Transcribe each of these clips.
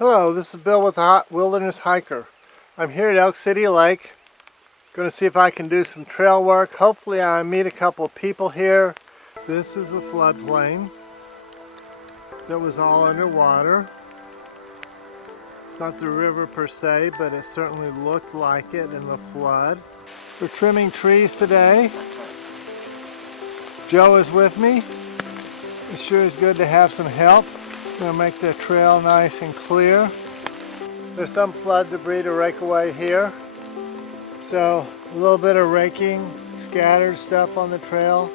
Hello, this is Bill with the Wilderness Hiker. I'm here at Elk City Lake. Going to see if I can do some trail work. Hopefully I meet a couple of people here. This is the floodplain that was all underwater. It's not the river per se, but it certainly looked like it in the flood. We're trimming trees today. Joe is with me. It sure is good to have some help. Gonna make the trail nice and clear. There's some flood debris to rake away here. So a little bit of raking, scattered stuff on the trail.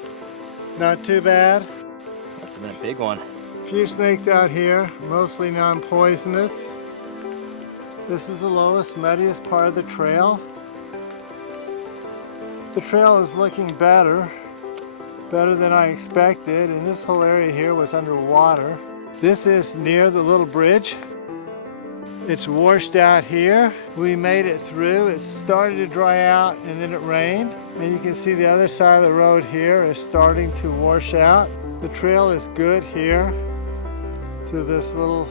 Not too bad. Must have been a big one. A few snakes out here, mostly non-poisonous. This is the lowest, muddiest part of the trail. The trail is looking better than I expected, and this whole area here was underwater. This is near the little bridge. It's washed out here. We made it through. It started to dry out and then it rained. And you can see the other side of the road here is starting to wash out. The trail is good here to this little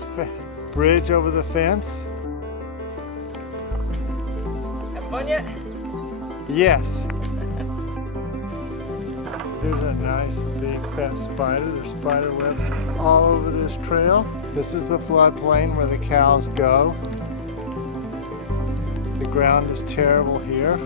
bridge over the fence. Have fun yet? Yes. There's a nice big fat spider. There's spider webs all over this trail. This is the floodplain where the cows go. The ground is terrible here.